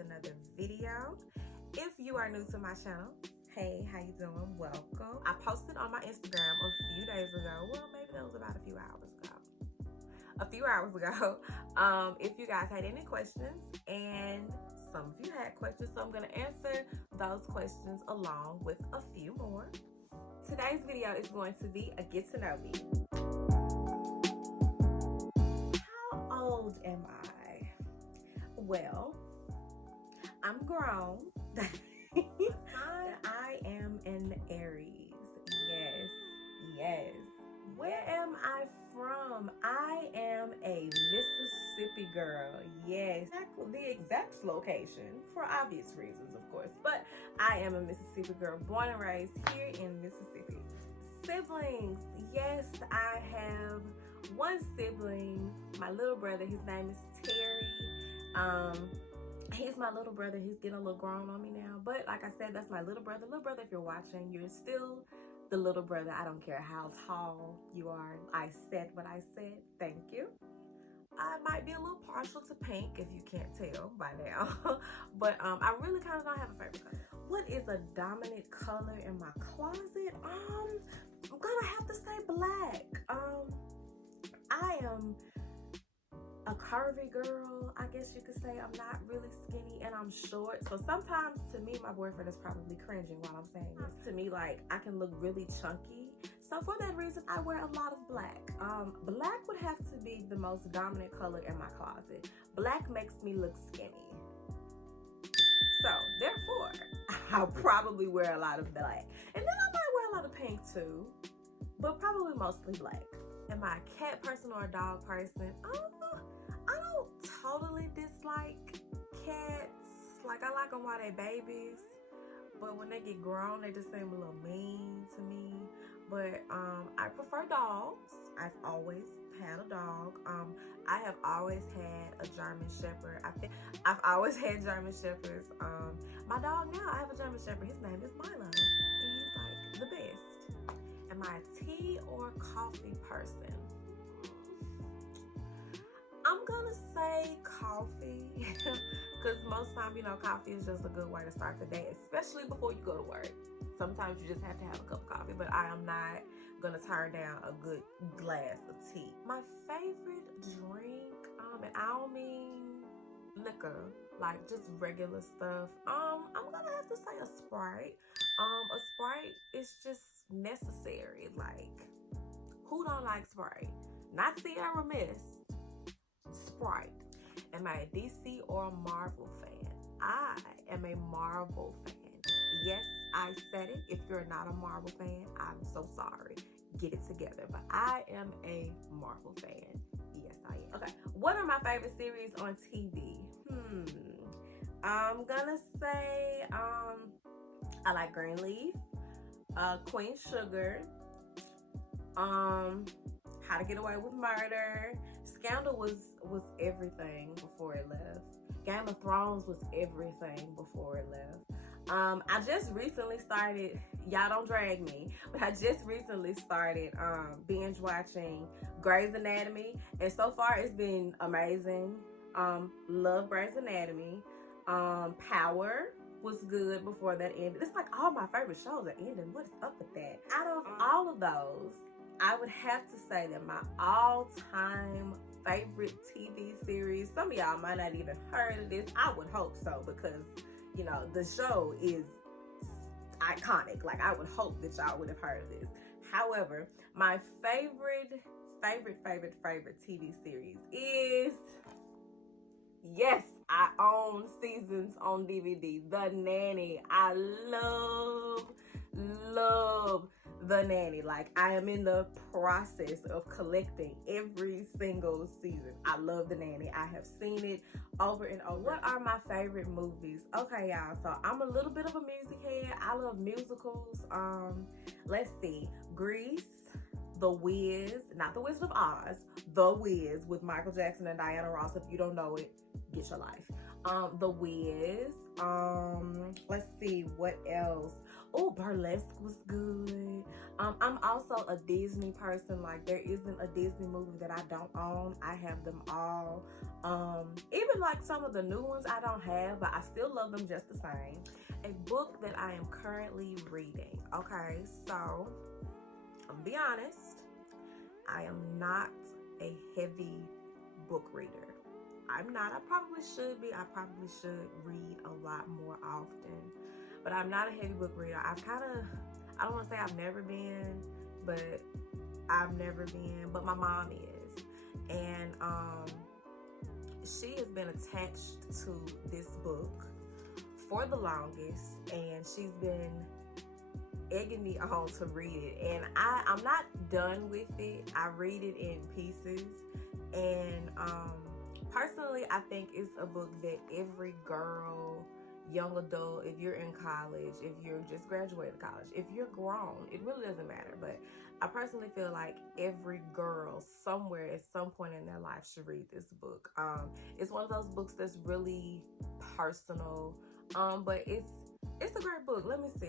with another video. If you are new to my channel, hey, how you doing? Welcome. I posted on my Instagram a few days ago. Well, maybe that was about a few hours ago. If you guys had any questions, and some of you had questions, so I'm going to answer those questions along with a few more. Today's video is going to be a get to know me. How old am I? Well, I'm grown. I am an Aries. Yes. Where am I from? I am a Mississippi girl. Yes, the exact location for obvious reasons, of course. But I am a Mississippi girl, born and raised here in Mississippi. Siblings. Yes, I have one sibling, my little brother. His name is Terry. He's my little brother. He's getting a little grown on me now. But like I said, that's my little brother. Little brother, if you're watching, you're still the little brother. I don't care how tall you are. I said what I said. Thank you. I might be a little partial to pink, if you can't tell by now. But I really kind of don't have a favorite color. What is a dominant color in my closet? I'm gonna have to say black. I am a curvy girl, I guess you could say. I'm not really skinny and I'm short. So sometimes to me, my boyfriend is probably cringing while I'm saying this. To me, like, I can look really chunky. So for that reason, I wear a lot of black. Black would have to be the most dominant color in my closet. Black makes me look skinny. So therefore, I'll probably wear a lot of black. And then I might wear a lot of pink too, but probably mostly black. Am I a cat person or a dog person? I don't totally dislike cats. Like, I like them while they're babies, but when they get grown, they just seem a little mean to me. But I prefer dogs. I've always had a dog. I have always had a German Shepherd. I think I've always had German Shepherds. My dog now, I have a German Shepherd. His name is Milo, and he's like the best. Am I a tea or coffee person? I'm gonna say coffee, because most time, you know, coffee is just a good way to start the day, especially before you go to work. Sometimes you just have to have a cup of coffee, but I am not gonna turn down a good glass of tea. My favorite drink, and I don't mean liquor, like just regular stuff. I'm gonna have to say a Sprite. A Sprite is just necessary. Like, who don't like Sprite? Not Sierra Mist. Sprite. Am I a DC or a Marvel fan? I am a Marvel fan. Yes, I said it. If you're not a Marvel fan, I'm so sorry. Get it together. But I am a Marvel fan. Yes, I am. Okay, what are my favorite series on TV? I'm gonna say I like Greenleaf, Queen Sugar, How to Get Away with Murder. Scandal was everything before it left. Game of Thrones was everything before it left. I just recently started, y'all don't drag me, but I just recently started binge watching Grey's Anatomy, and so far it's been amazing. Love Grey's Anatomy. Power was good before that ended. It's like all my favorite shows are ending. What is up with that? Out of all of those, I would have to say that my all-time favorite TV series, some of y'all might not even heard of this. I would hope so, because, you know, the show is iconic. Like, I would hope that y'all would have heard of this. However, my favorite TV series is, yes, I own seasons on DVD, The Nanny. I love The Nanny. Like, I am in the process of collecting every single season. I love The Nanny. I have seen it over and over. What are my favorite movies? Okay, y'all, so I'm a little bit of a music head. I love musicals. Let's see. Grease, The Wiz, not The Wizard of Oz, The Wiz with Michael Jackson and Diana Ross. If you don't know it, get your life. The Wiz. Let's see what else. Oh, Burlesque was good. I'm also a Disney person. Like, there isn't a Disney movie that I don't own. I have them all. Even like some of the new ones I don't have, but I still love them just the same. A book that I am currently reading. Okay, so I'm gonna be honest, I am not a heavy book reader. I'm not. I probably should be. I probably should read a lot more often. But I'm not a heavy book reader. I don't want to say I've never been, but I've never been. But my mom is. And she has been attached to this book for the longest. And she's been egging me on to read it. And I'm not done with it. I read it in pieces. And personally, I think it's a book that every girl, young adult, if you're in college, if you're just graduated college, if you're grown, it really doesn't matter. But I personally feel like every girl somewhere at some point in their life should read this book. It's one of those books that's really personal, but it's a great book. Let me see.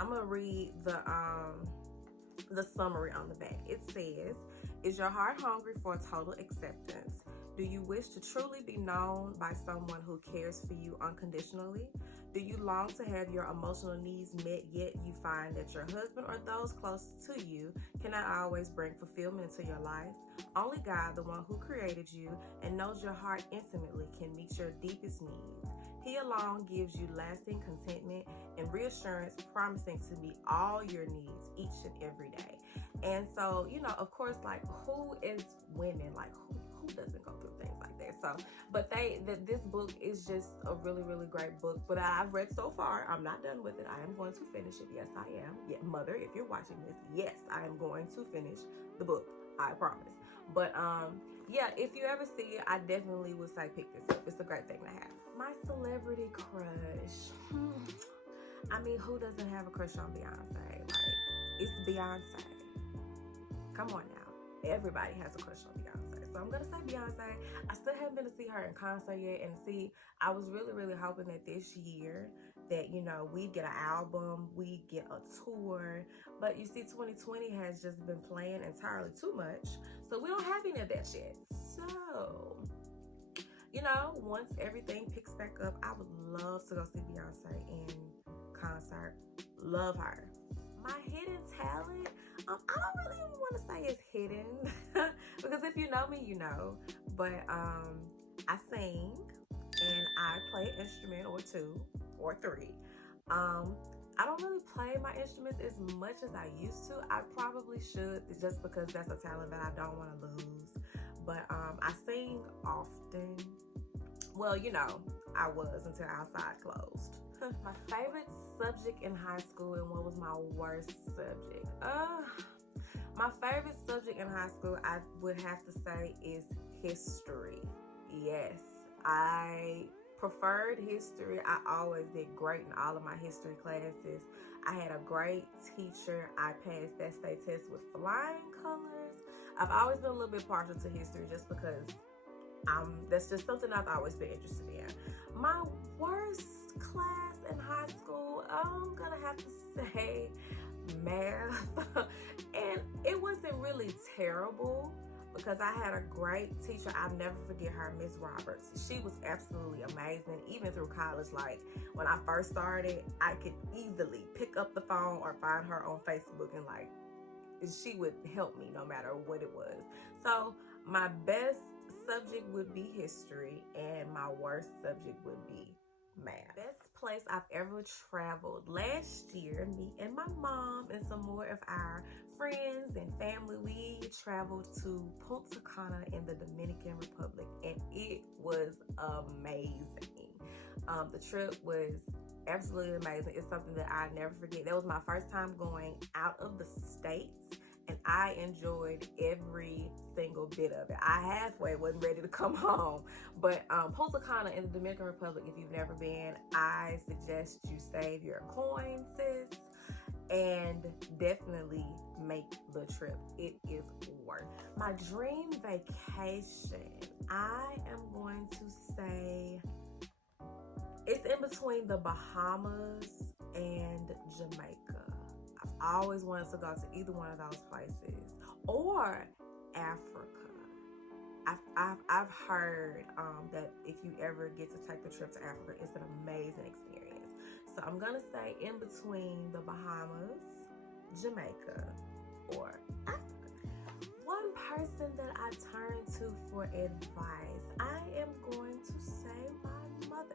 I'm gonna read the summary on the back. It says, "Is your heart hungry for total acceptance? Do you wish to truly be known by someone who cares for you unconditionally? Do you long to have your emotional needs met, yet you find that your husband or those close to you cannot always bring fulfillment into your life? Only God, the one who created you and knows your heart intimately, can meet your deepest needs. He alone gives you lasting contentment and reassurance, promising to meet all your needs each and every day." And so, of course, like, who is women? Like, who doesn't go through things like that? So, but this book is just a really, really great book. But I've read so far. I'm not done with it. I am going to finish it. Yes, I am. Yeah, mother, if you're watching this, yes, I am going to finish the book. I promise. But yeah, if you ever see it, I definitely would say pick this up. It's a great thing to have. My celebrity crush. I mean, who doesn't have a crush on Beyonce? Like, it's Beyonce. Come on now. Everybody has a crush on Beyonce. So I'm going to say Beyonce. I still haven't been to see her in concert yet. And see, I was really, really hoping that this year that, we'd get an album, we'd get a tour. But you see, 2020 has just been playing entirely too much. So we don't have any of that yet. So, once everything picks back up, I would love to go see Beyonce in concert. Love her. My hidden talent, I don't really even want to say it's hidden because if you know me, you know. But I sing and I play an instrument or two or three. I don't really play my instruments as much as I used to. I probably should, just because that's a talent that I don't want to lose. But I sing often. Well, I was until outside closed. My favorite subject in high school and what was my worst subject? My favorite subject in high school, I would have to say, is history. Yes, I preferred history. I always did great in all of my history classes. I had a great teacher. I passed that state test with flying colors. I've always been a little bit partial to history just because that's just something I've always been interested in. My worst class in high school, I'm gonna have to say math. And it wasn't really terrible because I had a great teacher. I'll never forget her, Miss Roberts. She was absolutely amazing, even through college. Like, when I first started, I could easily pick up the phone or find her on Facebook, and like, she would help me no matter what it was. So my best subject would be history, and my worst subject would be math. Best place I've ever traveled. Last year, me and my mom and some more of our friends and family, we traveled to Punta Cana in the Dominican Republic, and it was amazing. The trip was absolutely amazing. It's something that I never forget. That was my first time going out of the States, and I enjoyed every single bit of it. I halfway wasn't ready to come home, but Punta Cana in the Dominican Republic, if you've never been, I suggest you save your coins, sis, and definitely make the trip. It is worth it. My dream vacation, I am going to say it's in between the Bahamas and Jamaica. I've always wanted to go to either one of those places, or Africa. I've heard that if you ever get to take the trip to Africa, it's an amazing experience. So I'm gonna say in between the Bahamas, Jamaica, or Africa. One person that I turn to for advice, I am going to say my mother.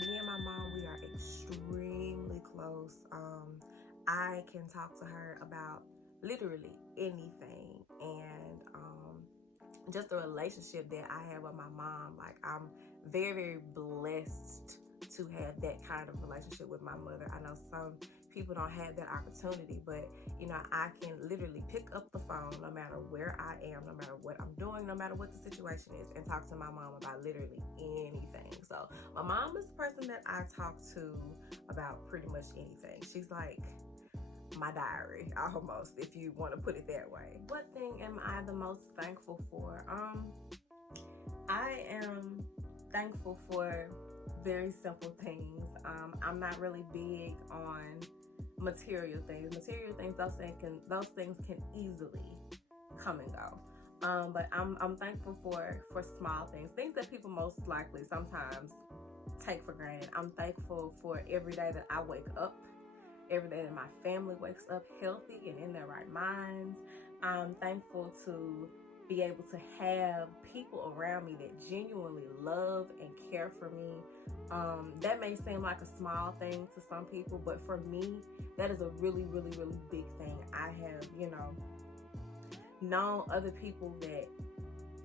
Me and my mom, we are extremely close. I can talk to her about literally anything, and just the relationship that I have with my mom, like I'm very, very blessed to have that kind of relationship with my mother. I know some people don't have that opportunity, but you know, I can literally pick up the phone no matter where I am, no matter what I'm doing, no matter what the situation is, and talk to my mom about literally anything. So my mom is the person that I talk to about pretty much anything. She's like my diary, almost, if you want to put it that way. What thing am I the most thankful for? I am thankful for very simple things. I'm not really big on material things. Those things can easily come and go. But I'm thankful for small things that people most likely sometimes take for granted. I'm thankful for every day that I wake up, every day that my family wakes up healthy and in their right minds. I'm thankful to be able to have people around me that genuinely love and care for me. That may seem like a small thing to some people, but for me, that is a really, really, really big thing. I have, known other people that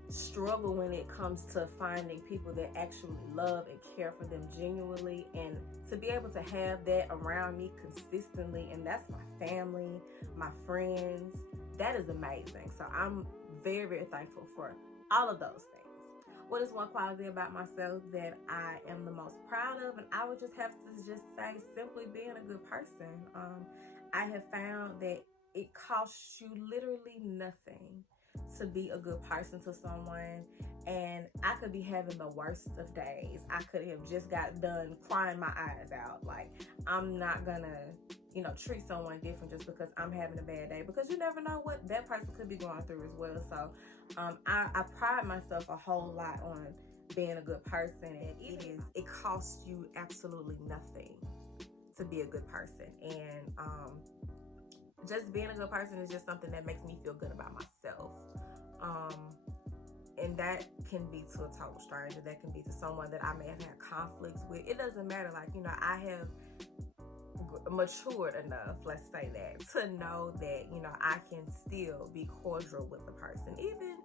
struggle when it comes to finding people that actually love and care for them genuinely, and to be able to have that around me consistently, and that's my family, my friends, that is amazing. So I'm very, very thankful for all of those things. What is one quality about myself that I am the most proud of? And I would just have to just say simply being a good person. I have found that it costs you literally nothing to be a good person to someone, and I could be having the worst of days. I could have just got done crying my eyes out. Like, I'm not gonna treat someone different just because I'm having a bad day, because you never know what that person could be going through as well. So I pride myself a whole lot on being a good person, and it costs you absolutely nothing to be a good person. And just being a good person is just something that makes me feel good about myself. And that can be to a total stranger, that can be to someone that I may have had conflicts with. It doesn't matter. Like, I have matured enough, let's say that, to know that I can still be cordial with the person, even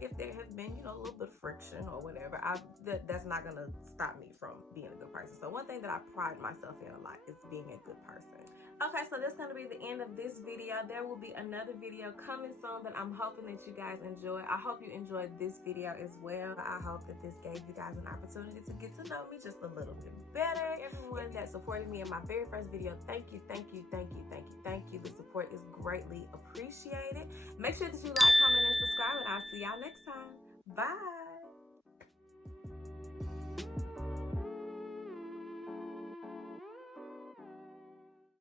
if there has been a little bit of friction or whatever. That's not gonna stop me from being a good person. So one thing that I pride myself in a lot is being a good person. Okay, so that's going to be the end of this video. There will be another video coming soon that I'm hoping that you guys enjoy. I hope you enjoyed this video as well. I hope that this gave you guys an opportunity to get to know me just a little bit better. Everyone that supported me in my very first video, thank you, thank you, thank you, thank you, thank you. The support is greatly appreciated. Make sure that you like, comment, and subscribe, and I'll see y'all next time. Bye.